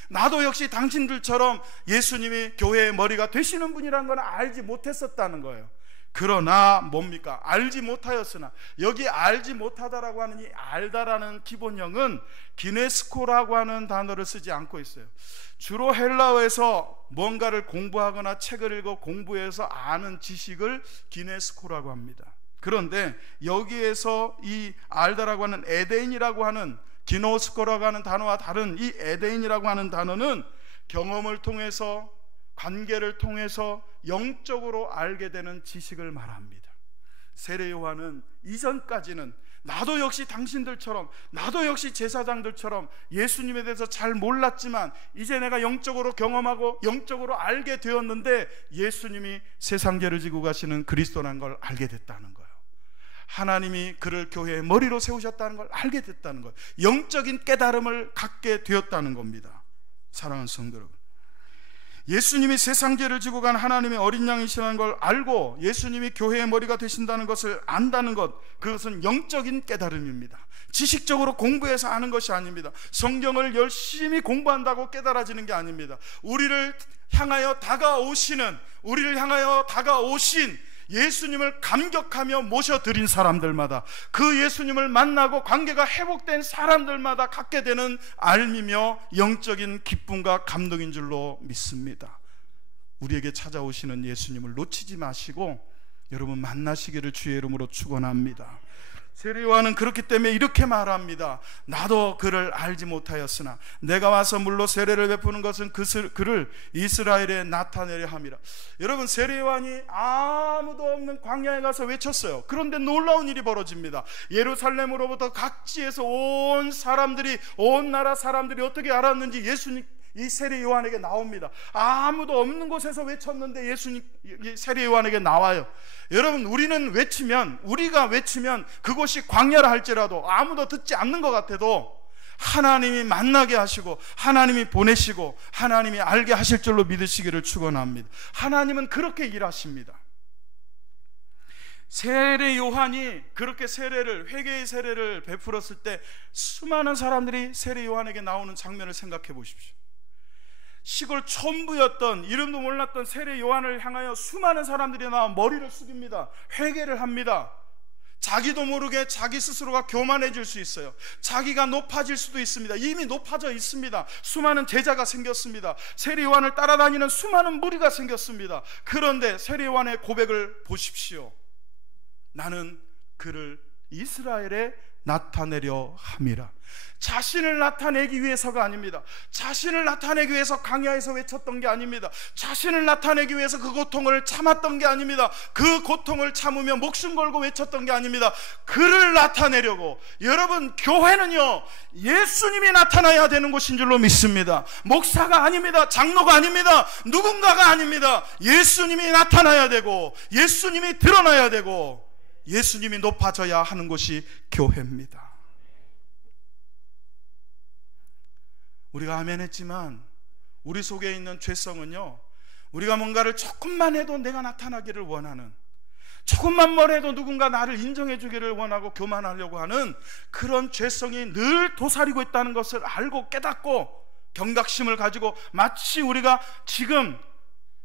나도 역시 당신들처럼 예수님이 교회의 머리가 되시는 분이라는 건 알지 못했었다는 거예요. 그러나 뭡니까? 알지 못하였으나, 여기 알지 못하다라고 하는 이 알다라는 기본형은 기네스코라고 하는 단어를 쓰지 않고 있어요. 주로 헬라어에서 뭔가를 공부하거나 책을 읽어 공부해서 아는 지식을 기네스코라고 합니다. 그런데 여기에서 이 알다라고 하는 에데인이라고 하는 기노스코라고 하는 단어와 다른 이 에데인이라고 하는 단어는 경험을 통해서, 관계를 통해서 영적으로 알게 되는 지식을 말합니다. 세례 요한은 이전까지는 나도 역시 당신들처럼, 나도 역시 제사장들처럼 예수님에 대해서 잘 몰랐지만 이제 내가 영적으로 경험하고 영적으로 알게 되었는데 예수님이 세상 죄를 지고 가시는 그리스도라는 걸 알게 됐다는 거예요. 하나님이 그를 교회의 머리로 세우셨다는 걸 알게 됐다는 거예요. 영적인 깨달음을 갖게 되었다는 겁니다. 사랑하는 성도 여러분, 예수님이 세상 죄를 지고 간 하나님의 어린 양이시라는 걸 알고 예수님이 교회의 머리가 되신다는 것을 안다는 것, 그것은 영적인 깨달음입니다. 지식적으로 공부해서 아는 것이 아닙니다. 성경을 열심히 공부한다고 깨달아지는 게 아닙니다. 우리를 향하여 다가오신 예수님을 감격하며 모셔드린 사람들마다, 그 예수님을 만나고 관계가 회복된 사람들마다 갖게 되는 알미며 영적인 기쁨과 감동인 줄로 믿습니다. 우리에게 찾아오시는 예수님을 놓치지 마시고 여러분 만나시기를 주의 이름으로 축원합니다. 세례 요한은 그렇기 때문에 이렇게 말합니다. 나도 그를 알지 못하였으나 내가 와서 물로 세례를 베푸는 것은 그를 이스라엘에 나타내려 함이라. 여러분, 세례 요한이 아무도 없는 광야에 가서 외쳤어요. 그런데 놀라운 일이 벌어집니다. 예루살렘으로부터 각지에서 온 나라 사람들이 어떻게 알았는지 예수님, 이 세례 요한에게 나옵니다. 아무도 없는 곳에서 외쳤는데 세례 요한에게 나와요. 여러분, 우리가 외치면 그곳이 광야라 할지라도 아무도 듣지 않는 것 같아도 하나님이 만나게 하시고 하나님이 보내시고 하나님이 알게 하실 줄로 믿으시기를 축원합니다. 하나님은 그렇게 일하십니다. 세례 요한이 그렇게 회개의 세례를 베풀었을 때 수많은 사람들이 세례 요한에게 나오는 장면을 생각해 보십시오. 시골 촌부였던, 이름도 몰랐던 세례 요한을 향하여 수많은 사람들이 나와 머리를 숙입니다. 회개를 합니다. 자기도 모르게 자기 스스로가 교만해질 수 있어요. 자기가 높아질 수도 있습니다. 이미 높아져 있습니다. 수많은 제자가 생겼습니다. 세례 요한을 따라다니는 수많은 무리가 생겼습니다. 그런데 세례 요한의 고백을 보십시오. 나는 그를 이스라엘에 나타내려 함이라. 자신을 나타내기 위해서가 아닙니다. 자신을 나타내기 위해서 광야에서 외쳤던 게 아닙니다. 자신을 나타내기 위해서 그 고통을 참았던 게 아닙니다. 그 고통을 참으며 목숨 걸고 외쳤던 게 아닙니다. 그를 나타내려고. 여러분, 교회는요, 예수님이 나타나야 되는 곳인 줄로 믿습니다. 목사가 아닙니다. 장로가 아닙니다. 누군가가 아닙니다. 예수님이 나타나야 되고, 예수님이 드러나야 되고, 예수님이 높아져야 하는 곳이 교회입니다. 우리가 아멘 했지만 우리 속에 있는 죄성은요, 우리가 뭔가를 조금만 해도 내가 나타나기를 원하는, 조금만 뭘 해도 누군가 나를 인정해 주기를 원하고 교만하려고 하는 그런 죄성이 늘 도사리고 있다는 것을 알고 깨닫고 경각심을 가지고, 마치 우리가 지금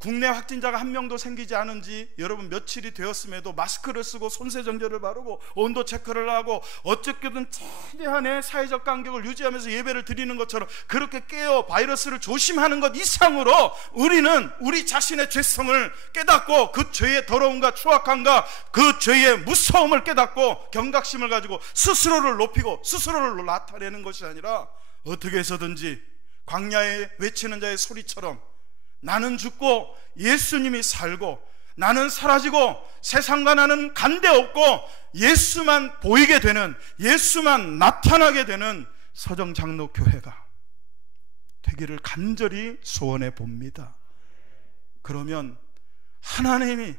국내 확진자가 한 명도 생기지 않은 지 여러분 며칠이 되었음에도 마스크를 쓰고 손세정제를 바르고 온도 체크를 하고 어떻게든 최대한의 사회적 간격을 유지하면서 예배를 드리는 것처럼 그렇게 깨어 바이러스를 조심하는 것 이상으로 우리는 우리 자신의 죄성을 깨닫고 그 죄의 더러움과 추악함과 그 죄의 무서움을 깨닫고 경각심을 가지고 스스로를 높이고 스스로를 나타내는 것이 아니라 어떻게 해서든지 광야에 외치는 자의 소리처럼 나는 죽고 예수님이 살고, 나는 사라지고 세상과 나는 간대없고 예수만 보이게 되는, 예수만 나타나게 되는 서정장로교회가 되기를 간절히 소원해 봅니다. 그러면 하나님이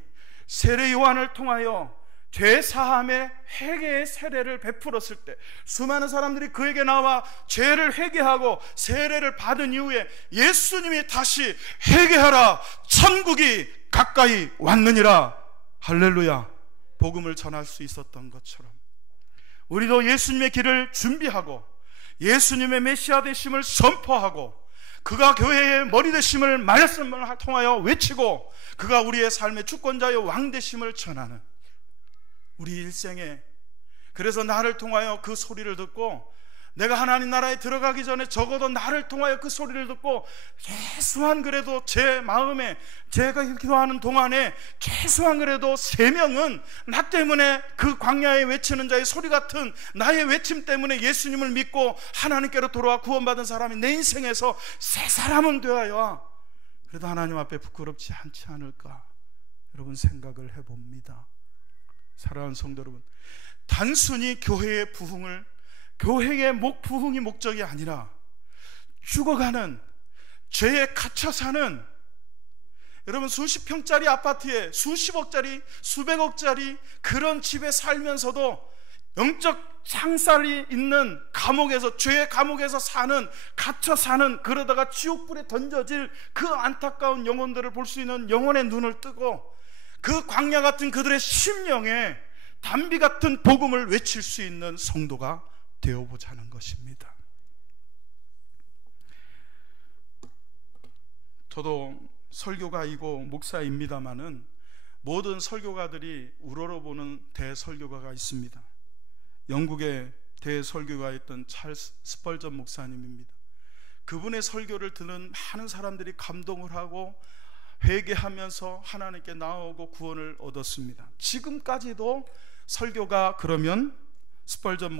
세례 요한을 통하여 죄사함의 회개의 세례를 베풀었을 때 수많은 사람들이 그에게 나와 죄를 회개하고 세례를 받은 이후에 예수님이 다시 회개하라, 천국이 가까이 왔느니라, 할렐루야, 복음을 전할 수 있었던 것처럼 우리도 예수님의 길을 준비하고 예수님의 메시아 되심을 선포하고 그가 교회의 머리 되심을 말씀을 통하여 외치고 그가 우리의 삶의 주권자여 왕 되심을 전하는 우리 일생에, 그래서 나를 통하여 그 소리를 듣고 내가 하나님 나라에 들어가기 전에 적어도 나를 통하여 그 소리를 듣고 최소한 그래도 제 마음에 제가 기도하는 동안에 최소한 그래도 3명은 나 때문에 그 광야에 외치는 자의 소리 같은 나의 외침 때문에 예수님을 믿고 하나님께로 돌아와 구원받은 사람이 내 인생에서 3사람은 되어야 그래도 하나님 앞에 부끄럽지 않지 않을까 여러분 생각을 해봅니다. 사랑하는 성도 여러분, 단순히 교회의 부흥을, 교회의 부흥이 목적이 아니라 죽어가는, 죄에 갇혀 사는, 여러분 수십 평짜리 아파트에 수십억짜리, 수백억짜리 그런 집에 살면서도 영적 창살이 있는 감옥에서, 죄의 감옥에서 사는, 갇혀 사는, 그러다가 지옥불에 던져질 그 안타까운 영혼들을 볼 수 있는 영혼의 눈을 뜨고 그 광야 같은 그들의 심령에 단비 같은 복음을 외칠 수 있는 성도가 되어보자는 것입니다. 저도 설교가이고 목사입니다마는 모든 설교가들이 우러러보는 대설교가가 있습니다. 영국의 대설교가였던 찰스 스펄전 목사님입니다. 그분의 설교를 듣는 많은 사람들이 감동을 하고 회개하면서 하나님께 나오고 구원을 얻었습니다. 지금까지도 설교가 그러면 스펄전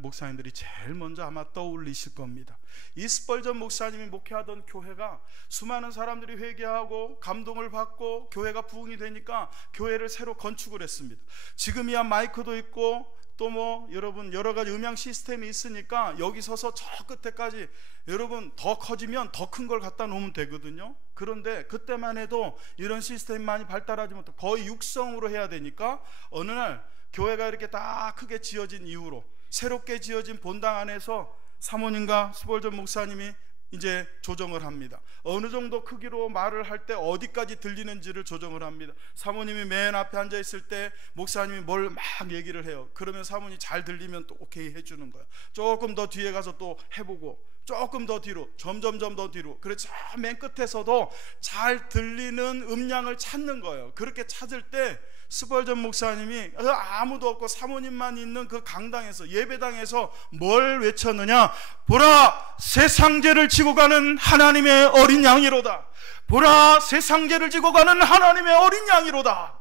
목사님들이 제일 먼저 아마 떠올리실 겁니다. 이 스펄전 목사님이 목회하던 교회가 수많은 사람들이 회개하고 감동을 받고 교회가 부흥이 되니까 교회를 새로 건축을 했습니다. 지금이야 마이크도 있고 또 여러분 여러 가지 음향 시스템이 있으니까 여기 서서 저 끝에까지 여러분 더 커지면 더 큰 걸 갖다 놓으면 되거든요. 그런데 그때만 해도 이런 시스템이 많이 발달하지 못하고 거의 육성으로 해야 되니까 어느 날 교회가 이렇게 다 크게 지어진 이후로 새롭게 지어진 본당 안에서 사모님과 스펄전 목사님이 이제 조정을 합니다. 어느 정도 크기로 말을 할 때 어디까지 들리는지를 조정을 합니다. 사모님이 맨 앞에 앉아 있을 때 목사님이 뭘 막 얘기를 해요. 그러면 사모님이 잘 들리면 또 오케이 해주는 거예요. 조금 더 뒤에 가서 또 해보고 조금 더 뒤로, 점점점 더 뒤로. 그래서 맨 끝에서도 잘 들리는 음량을 찾는 거예요. 그렇게 찾을 때 스펄전 목사님이 아무도 없고 사모님만 있는 그 강당에서, 예배당에서 뭘 외쳤느냐? 보라, 세상 죄를 지고 가는 하나님의 어린 양이로다. 보라, 세상 죄를 지고 가는 하나님의 어린 양이로다.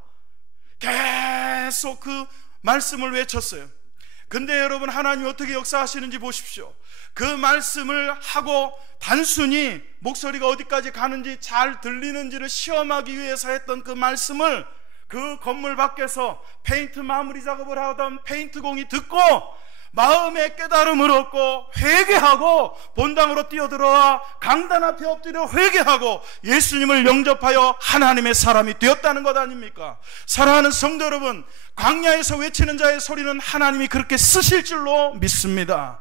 계속 그 말씀을 외쳤어요. 근데 여러분, 하나님이 어떻게 역사하시는지 보십시오. 그 말씀을 하고 단순히 목소리가 어디까지 가는지 잘 들리는지를 시험하기 위해서 했던 그 말씀을 그 건물 밖에서 페인트 마무리 작업을 하던 페인트공이 듣고 마음의 깨달음을 얻고 회개하고 본당으로 뛰어들어와 강단 앞에 엎드려 회개하고 예수님을 영접하여 하나님의 사람이 되었다는 것 아닙니까? 사랑하는 성도 여러분, 광야에서 외치는 자의 소리는 하나님이 그렇게 쓰실 줄로 믿습니다.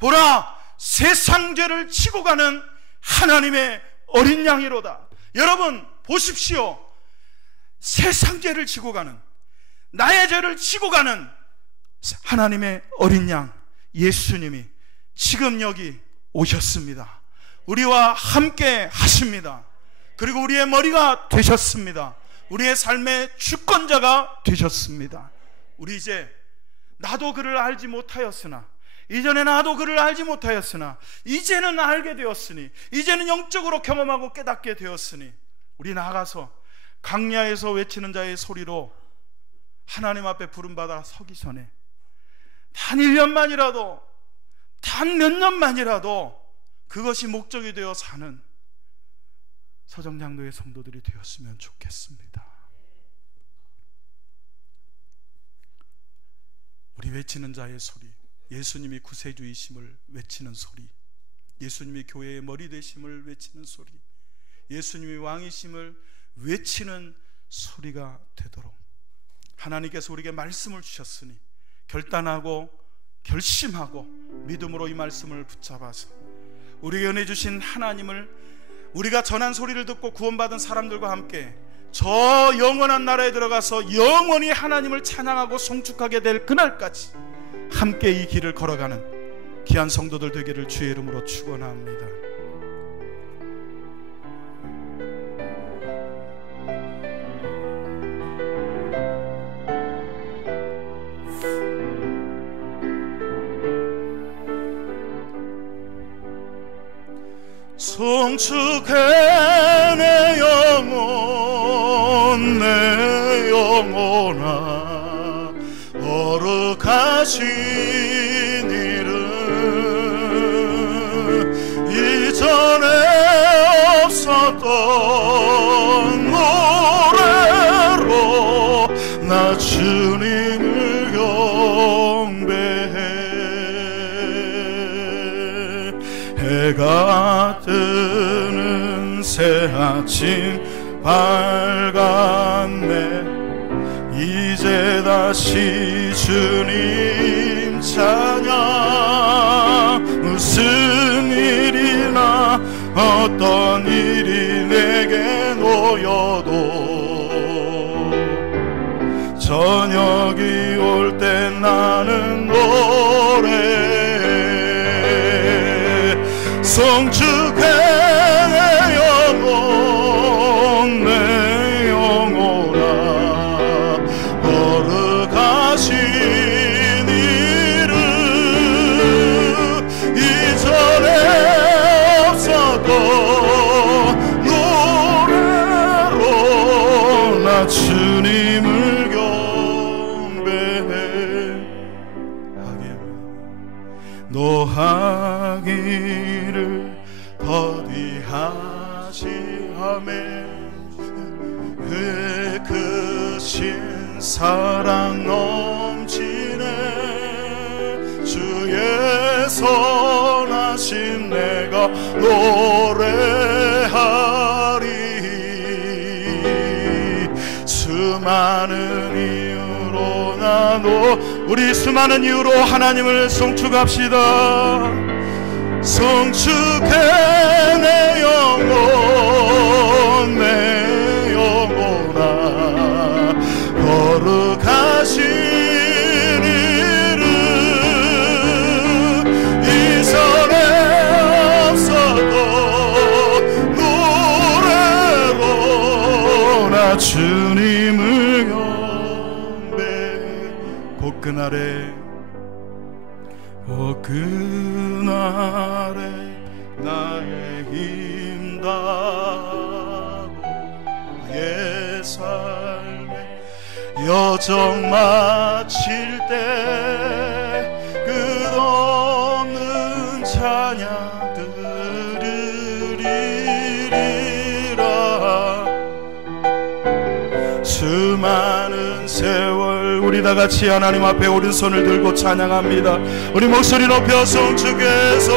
보라, 세상 죄를 지고 가는 하나님의 어린 양이로다. 여러분 보십시오. 세상 죄를 지고 가는, 나의 죄를 지고 가는 하나님의 어린 양 예수님이 지금 여기 오셨습니다. 우리와 함께 하십니다. 그리고 우리의 머리가 되셨습니다. 우리의 삶의 주권자가 되셨습니다. 우리 이제 나도 그를 알지 못하였으나, 이전에 나도 그를 알지 못하였으나 이제는 알게 되었으니, 이제는 영적으로 경험하고 깨닫게 되었으니, 우리 나아가서 광야에서 외치는 자의 소리로 하나님 앞에 부름받아 서기 전에 단 1년만이라도, 단 몇 년만이라도 그것이 목적이 되어 사는 서정장로의 성도들이 되었으면 좋겠습니다. 우리 외치는 자의 소리, 예수님이 구세주이심을 외치는 소리, 예수님이 교회의 머리 되심을 외치는 소리, 예수님이 왕이심을 외치는 소리가 되도록 하나님께서 우리에게 말씀을 주셨으니 결단하고 결심하고 믿음으로 이 말씀을 붙잡아서 우리에게 은혜 주신 하나님을, 우리가 전한 소리를 듣고 구원받은 사람들과 함께 저 영원한 나라에 들어가서 영원히 하나님을 찬양하고 송축하게 될 그날까지 함께 이 길을 걸어가는 귀한 성도들 되기를 주의 이름으로 축원합니다. 송축해 내 영혼, 내 영혼아, 거룩하신 이름, 이전에 없었던 노래로 나 주님을 경배해. 해가 뜨는 새 아침 밝았네. 이제 다시 주님 찬양. 무슨 일이나 어떤 일이 내게 놓여도 저녁이 올 때 나는 노래해. 송축해 내 영혼, 내 영혼아, 거룩하신 이름, 이전에 없었던 노래로 나 주님을 경배해. 노하기를 더디하시하며 그의 크신 사랑 넘치네. 주의 선하심 내가 노래하리. 수많은 이유로 우리 수많은 이유로 하나님을 송축합시다. 송축해 내 영혼, 내 영혼아, 거룩하신 이름, 이전에 없었던 노래로 나 주님을 경배해. 곧 그날에 나의 힘 다하고 나의 삶에 여정 마칠 때 다 같이 하나님 앞에 오른손을 들고 찬양합니다. 우리 목소리 높여 송축해서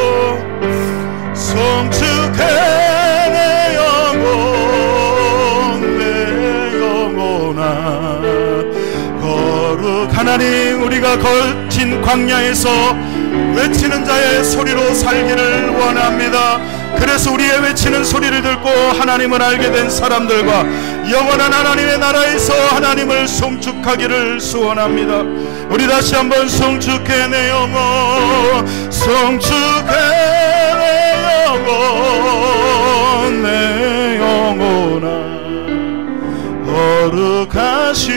송축해 내 영혼 내 영혼아 거룩 하나님, 우리가 거친 광야에서 외치는 자의 소리로 살기를 원합니다. 그래서 우리의 외치는 소리를 듣고 하나님을 알게 된 사람들과 영원한 하나님의 나라에서 하나님을 송축하기를 소원합니다. 우리 다시 한번 송축해 내 영혼 송축해 내 영혼 내 영혼아 거룩하시니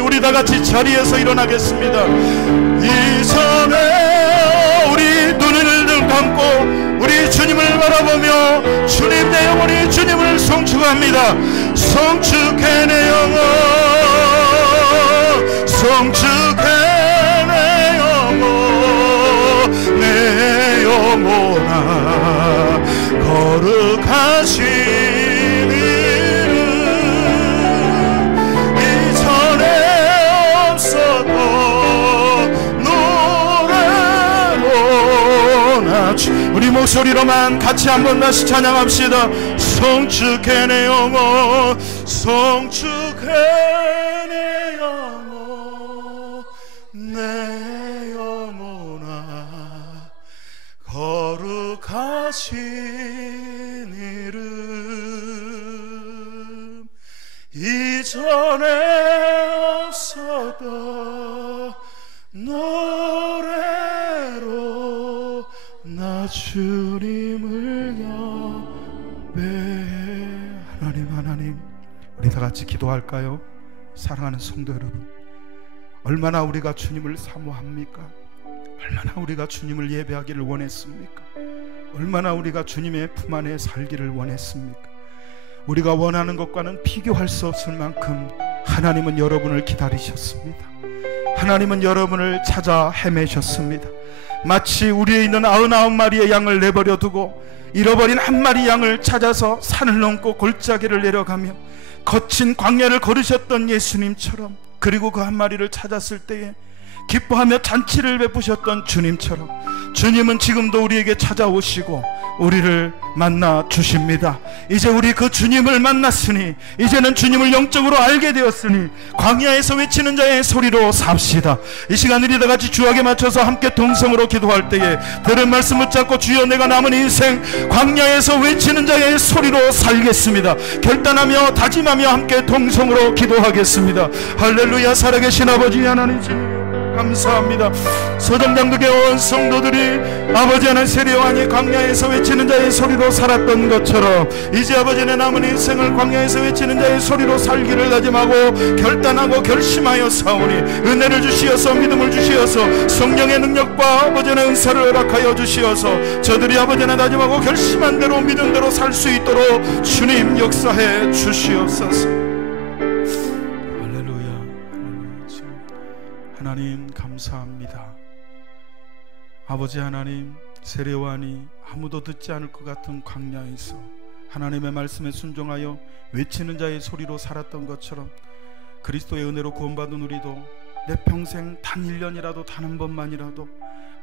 우리 다같이 자리에서 일어나겠습니다. 이전에 우리 눈을 감고 우리 주님을 바라보며 주님 내 영혼이 주님을 송축합니다. 송축해 내 영혼 송축해 내 영혼 내 영혼아 거룩하신 이름 이전에 없었던 우리 목소리로만 같이 한번 다시 찬양합시다. 송축해 내 영혼 송축해 내 영혼 내 영혼아 거룩하신 이름 이전에 없었던 노래로 나 주님을 경배해. 하나님 우리 다 같이 기도할까요? 사랑하는 성도 여러분, 얼마나 우리가 주님을 사모합니까? 얼마나 우리가 주님을 예배하기를 원했습니까? 얼마나 우리가 주님의 품 안에 살기를 원했습니까? 우리가 원하는 것과는 비교할 수 없을 만큼 하나님은 여러분을 기다리셨습니다. 하나님은 여러분을 찾아 헤매셨습니다. 마치 우리에 있는 99마리의 양을 내버려 두고 잃어버린 한 마리 양을 찾아서 산을 넘고 골짜기를 내려가며 거친 광야를 걸으셨던 예수님처럼, 그리고 그 한 마리를 찾았을 때에 기뻐하며 잔치를 베푸셨던 주님처럼 주님은 지금도 우리에게 찾아오시고 우리를 만나 주십니다. 이제 우리 그 주님을 만났으니, 이제는 주님을 영적으로 알게 되었으니 광야에서 외치는 자의 소리로 삽시다. 이 시간 우리 다 같이 주악에 맞춰서 함께 동성으로 기도할 때에 들은 말씀 붙잡고 주여 내가 남은 인생 광야에서 외치는 자의 소리로 살겠습니다. 결단하며 다짐하며 함께 동성으로 기도하겠습니다. 할렐루야. 살아계신 아버지 하나님 감사합니다. 서정장독의 온 성도들이 아버지 하나님 세례요한이 광야에서 외치는 자의 소리로 살았던 것처럼 이제 아버지 내 남은 인생을 광야에서 외치는 자의 소리로 살기를 다짐하고 결단하고 결심하여 사오니 은혜를 주시어서 믿음을 주시어서 성령의 능력과 아버지 하나님 은사를 허락하여 주시어서 저들이 아버지 하나님 다짐하고 결심한 대로 믿은 대로 살 수 있도록 주님 역사해 주시옵소서. 하나님 감사합니다. 아버지 하나님, 세례요한이 아무도 듣지 않을 것 같은 광야에서 하나님의 말씀에 순종하여 외치는 자의 소리로 살았던 것처럼 그리스도의 은혜로 구원받은 우리도 내 평생 단 1년이라도 단 한 번만이라도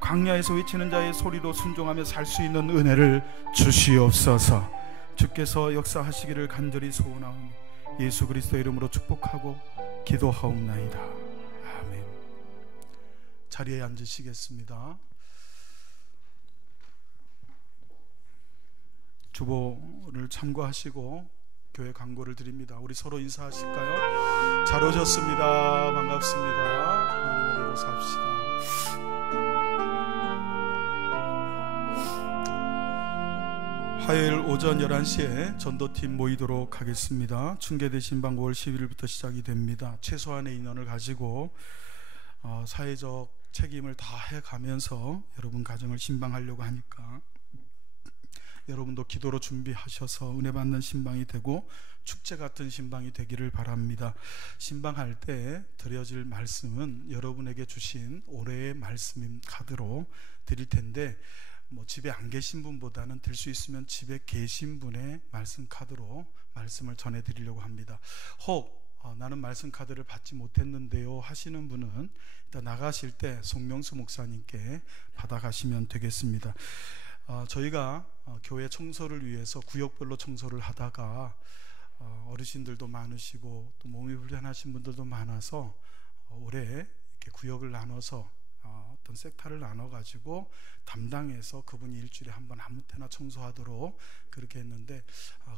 광야에서 외치는 자의 소리로 순종하며 살 수 있는 은혜를 주시옵소서. 주께서 역사하시기를 간절히 소원하오니 예수 그리스도의 이름으로 축복하고 기도하옵나이다. 아멘. 자리에 앉으시겠습니다. 주보를 참고하시고 교회 광고를 드립니다. 우리 서로 인사하실까요? 잘 오셨습니다. 반갑습니다. 하나님으로 삽시다. 화요일 오전 11시에 전도팀 모이도록 하겠습니다. 충계대 신방 5월 11일부터 시작이 됩니다. 최소한의 인원을 가지고 사회적 책임을 다해가면서 여러분 가정을 신방하려고 하니까 여러분도 기도로 준비하셔서 은혜 받는 신방이 되고 축제 같은 신방이 되기를 바랍니다. 신방할 때 드려질 말씀은 여러분에게 주신 올해의 말씀 카드로 드릴 텐데 집에 안 계신 분보다는 될 수 있으면 집에 계신 분의 말씀 카드로 말씀을 전해드리려고 합니다. 혹 나는 말씀 카드를 받지 못했는데요 하시는 분은 일단 나가실 때 송명수 목사님께 받아가시면 되겠습니다. 저희가 교회 청소를 위해서 구역별로 청소를 하다가 어르신들도 많으시고 또 몸이 불편하신 분들도 많아서 올해 이렇게 구역을 나눠서 어떤 섹터를 나눠가지고 담당해서 그분이 일주일에 한 번 아무 때나 청소하도록 그렇게 했는데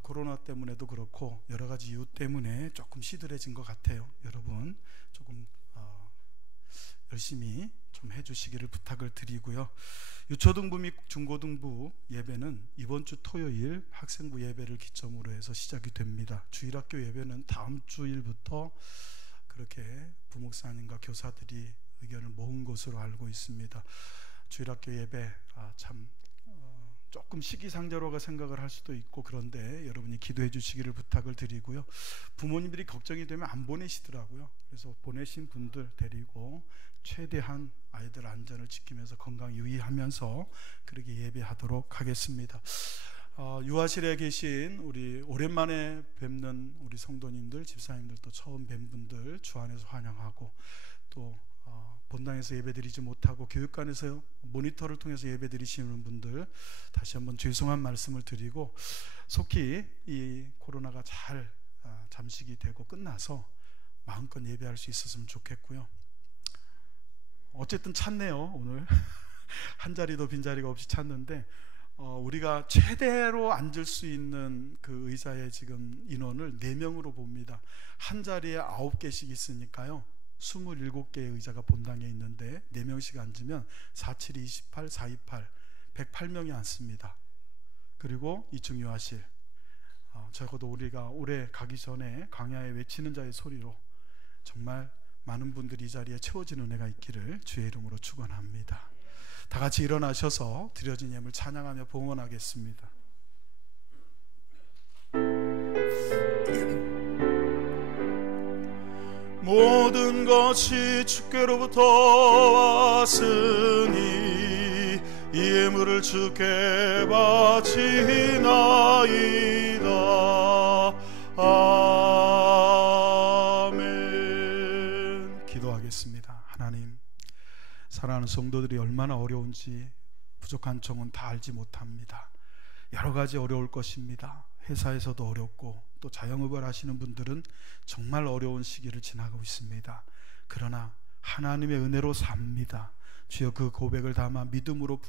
코로나 때문에도 그렇고 여러 가지 이유 때문에 조금 시들해진 것 같아요. 여러분 조금 열심히 좀 해주시기를 부탁을 드리고요. 유초등부 및 중고등부 예배는 이번 주 토요일 학생부 예배를 기점으로 해서 시작이 됩니다. 주일학교 예배는 다음 주일부터 그렇게 부목사님과 교사들이 의견을 모은 것으로 알고 있습니다. 주일학교 예배 참 조금 시기상조라고 생각을 할 수도 있고 그런데 여러분이 기도해 주시기를 부탁을 드리고요. 부모님들이 걱정이 되면 안 보내시더라고요. 그래서 보내신 분들 데리고 최대한 아이들 안전을 지키면서 건강 유의하면서 그렇게 예배하도록 하겠습니다. 유아실에 계신 우리 오랜만에 뵙는 우리 성도님들, 집사님들도 처음 뵌 분들 주 안에서 환영하고 또 본당에서 예배드리지 못하고 교육관에서 모니터를 통해서 예배드리시는 분들 다시 한번 죄송한 말씀을 드리고 속히 이 코로나가 잘 잠식이 되고 끝나서 마음껏 예배할 수 있었으면 좋겠고요. 어쨌든 찼네요. 오늘 한 자리도 빈자리가 없이 찼는데 우리가 최대로 앉을 수 있는 그 의자의 지금 인원을 4명으로 봅니다. 한 자리에 9개씩 있으니까요 27개의 의자가 본당에 있는데 4명씩 앉으면 47, 28, 428 108명이 앉습니다. 그리고 2층 유아실 적어도 우리가 올해 가기 전에 광야에 외치는 자의 소리로 정말 많은 분들이 이 자리에 채워지는 은혜가 있기를 주의 이름으로 축원합니다. 다 같이 일어나셔서 드려진 예물 찬양하며 봉헌하겠습니다. 모든 것이 주께로부터 왔으니 이 예물을 주께 바치나이다. 아멘. 기도하겠습니다. 하나님, 사랑하는 성도들이 얼마나 어려운지 부족한 점은 다 알지 못합니다. 여러 가지 어려울 것입니다. 회사에서도 어렵고 또 자영업을 하시는 분들은 정말 어려운 시기를 지나고 있습니다. 그러나 하나님의 은혜로 삽니다. 주여 그 고백을 담아 믿음으로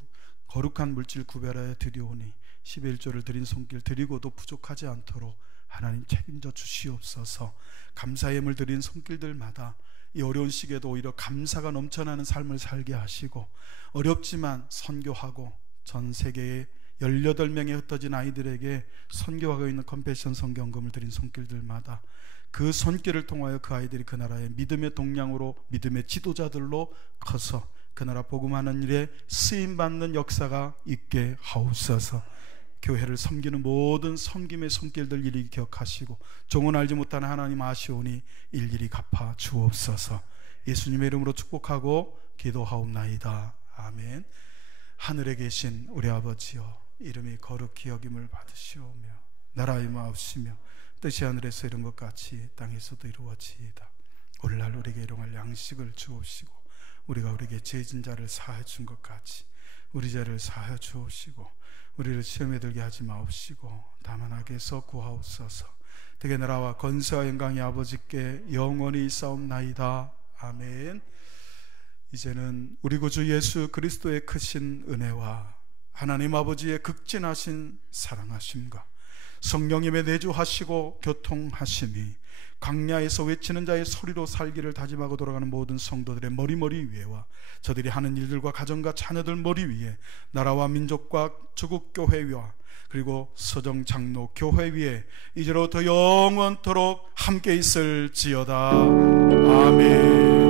거룩한 물질 구별하여 드리오니 11조를 드린 손길 드리고도 부족하지 않도록 하나님 책임져 주시옵소서. 감사의 예물 드린 손길들마다 이 어려운 시기에도 오히려 감사가 넘쳐나는 삶을 살게 하시고 어렵지만 선교하고 전 세계에 18명의 흩어진 아이들에게 선교하고 있는 컴패션 성경금을 드린 손길들마다 그 손길을 통하여 그 아이들이 그 나라의 믿음의 동량으로 믿음의 지도자들로 커서 그 나라 복음하는 일에 쓰임받는 역사가 있게 하옵소서. 교회를 섬기는 모든 섬김의 손길들 일일이 기억하시고 종은 알지 못하는 하나님 아시오니 일일이 갚아 주옵소서. 예수님의 이름으로 축복하고 기도하옵나이다. 아멘. 하늘에 계신 우리 아버지여, 이름이 거룩히 여김을 받으시오며 나라의 마옵시며 뜻이 하늘에서 이룬 것 같이 땅에서도 이루어지이다. 오늘날 우리에게 일용할 양식을 주옵시고 우리가 우리에게 죄진 자를 사하여 준 것 같이 우리 죄를 사하여 주옵시고 우리를 시험에 들게 하지 마옵시고 다만 악에서 구하옵소서. 되게 나라와 권세와 영광이 아버지께 영원히 있사옵나이다. 아멘. 이제는 우리 구주 예수 그리스도의 크신 은혜와 하나님 아버지의 극진하신 사랑하심과 성령님의 내주하시고 교통하심이 광야에서 외치는 자의 소리로 살기를 다짐하고 돌아가는 모든 성도들의 머리 위에와 저들이 하는 일들과 가정과 자녀들 머리 위에 나라와 민족과 조국교회와 그리고 서정장로 교회 위에 이제로부터 영원토록 함께 있을지어다. 아멘.